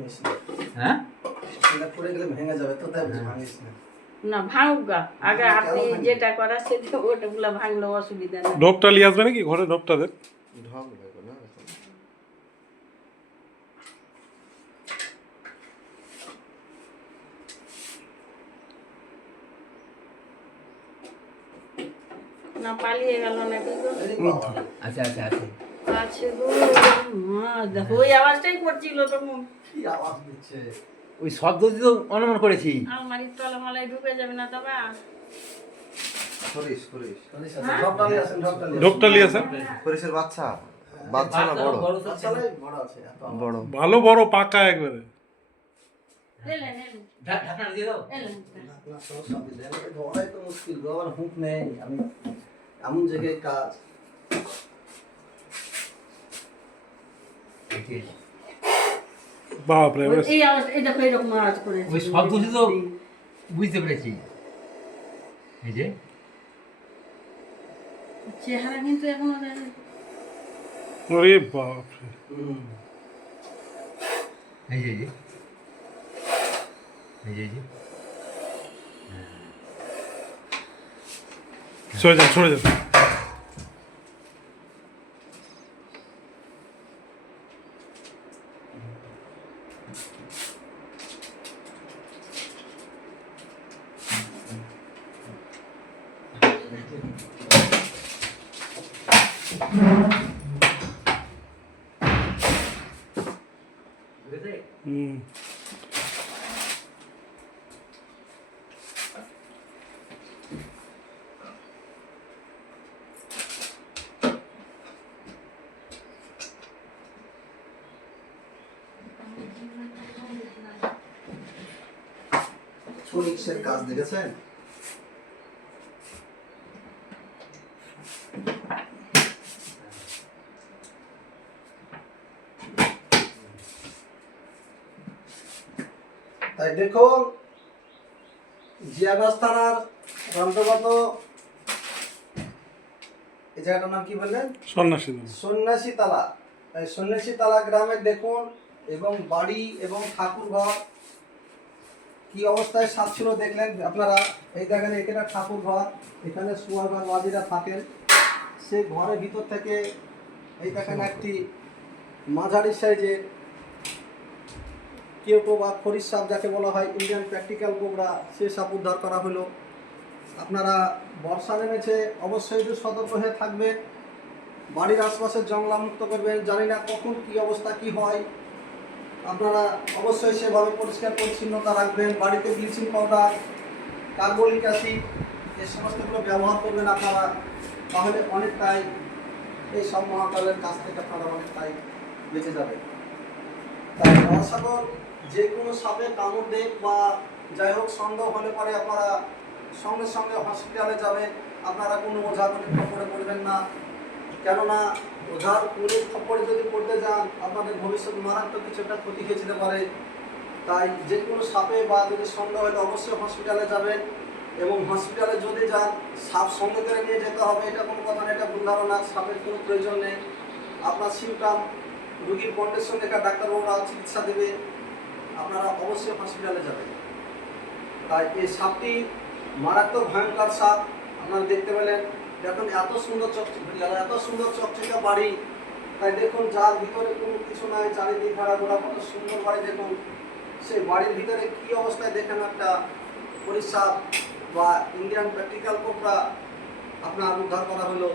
ভাঙিস না। হ্যাঁ এটা পড়ে গেলে ভেঙে যাবে তো, তাই বলছি ভাঙিস না। না ভাঙুক গা, আগে আপনি যেটা করার সেটা ওটা গুলা ভাঙলে অসুবিধা নেই। ঢোকটা নিয়ে আসবে নাকি ঘরে? ঢোকটা দেন। ঢং লাগবে না এখন। না পালিয়ে গেল নাকি গো? এই বাবা, আচ্ছা আচ্ছা আচ্ছা আছে গো, দেখো ওই আওয়াজটাই করছিল তখন। কি আওয়াজ দিচ্ছে? ওই শব্দ দিয়ে তো অনুমান করেছি। আলমারির তলামালায় ঢুকে যাবে না তবে। খরিস খরিস খরিস আছে, হ্যাঁ? ঢপটা নিয়ে আসেন, ঢপটা নিয়ে আসেন। ঢোকটা নিয়ে আসেন। খরিসের বাচ্চা, বাচ্চা না বড়? বাচ্চা বাচ্চা নাই, বড় আছে, এত আওয়াজ। বড় ভালো বড় পাকা একবারে। এলেন এলেন ঢাকনা দিয়ে দাও। এলেন। না, সমস্যা হবে না। এটা ধরাই তো মুশকিল গো, আমার হুঁক নেই। আমি এমন জায়গায় কাজ। বাপরে বেশ। এই আওয়াজ, এই দেখো এরকম আওয়াজ করেছে। ওই শব্দ দিয়ে তো বুঝতে পেরেছি। এই যে চেহারা কিন্তু এখনো দেখে। ওরে বাপরে। এই যে এই যে সরে যান সরে যান। বুঝেছে? হুম। ফোনিক্সের কাজ দেখেছেন? তাই দেখুন, জিয়াগঞ্জ থানার অন্তর্গত এই জায়গাটার নাম কি বললেন? সন্ন্যাসী। সন্ন্যাসী তালা। তাই সন্ন্যাসী তালা গ্রামে দেখুন, এবং বাড়ি এবং ঠাকুর ঘর কি অবস্থায় সাপ ছিল দেখলেন আপনারা। এই দেখেন, এখানে ঠাকুর ঘর, এখানে সুয়ারগঞ্জ মাঝিরা থাকেন। সেই ঘরের ভিতর থেকে এই দেখেন একটি মাঝারি সাইজে কেউটো বা খরিস সাপ যাকে বলা হয়, ইন্ডিয়ান প্র্যাকটিক্যাল কোবরা, সে সাপ উদ্ধার করা হলো। আপনারা বর্ষা নেমেছে, অবশ্যই একটু সতর্ক হয়ে থাকবেন। বাড়ির আশপাশের জঙ্গলা মুক্ত করবেন। জানি না কখন কি অবস্থা কি হয়, আপনারা অবশ্যই সেভাবে পরিষ্কার পরিচ্ছন্নতা রাখবেন। বাড়িতে ব্লিচিং পাউডার, কার্বলিক অ্যাসিড, এই সমস্তগুলো ব্যবহার করবেন আপনারা। তাহলে অনেকটাই এই সব মহাকালের কাছ থেকে আপনারা অনেকটাই বেঁচে যাবেন। তাই মহাসাগর যে কোনো সাপে কামড় দেখ বা যাই হোক সন্দেহ হলে পরে আপনারা সঙ্গে সঙ্গে হসপিটালে যাবেন। আপনারা কোনো ওঝাগুলির খপ্পরে পড়বেন না, কেননা ওঝার কুলির খপ্পরে যদি পড়তে যান আপনাদের ভবিষ্যৎ মারাত্মক কিছু একটা ক্ষতি হয়ে যেতে পারে। তাই যে কোনো সাপে বা যদি সন্দেহ হলে অবশ্যই হসপিটালে যাবেন, এবং হসপিটালে যদি যান সাপ সঙ্গে করে নিয়ে যেতে হবে এটা কোনো কথা না, এটা ভুল ধারণা। সাপের কোনো প্রয়োজন নেই। আপনার সিমটম, রুগীর কন্ডিশন দেখা ডাক্তারবাবুরা চিকিৎসা দেবে, আপনারা অবশ্যই হসপিটালে যাবেন। তাই এই সাপটি মারাত্মক ভয়ঙ্কর সাপ। আপনারা দেখতে পেলেন, দেখুন এত সুন্দর চকচকে বাড়ি। তাই দেখুন, যার ভিতরে কোনো কিছু নাই, চারিদিক ভাড়া ঘোরা, কত সুন্দর বাড়ি দেখুন। সেই বাড়ির ভিতরে কি অবস্থায় দেখেন একটা খরিস সাপ বা ইন্ডিয়ান প্র্যাকটিক্যাল কোবরা আপনার উদ্ধার করা হলো।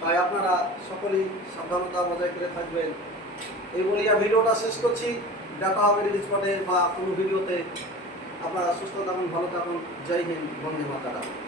তাই আপনারা সকলেই সাবধানতা বজায় করে থাকবেন। এই বলিয়া ভিডিওটা শেষ করছি। দেখা হবে রিলিজ পটে বা কোনো ভিডিওতে। আপনারা সুস্থ থাকুন, ভালো থাকুন। জয় হিন্দ, বন্দে মাতরম।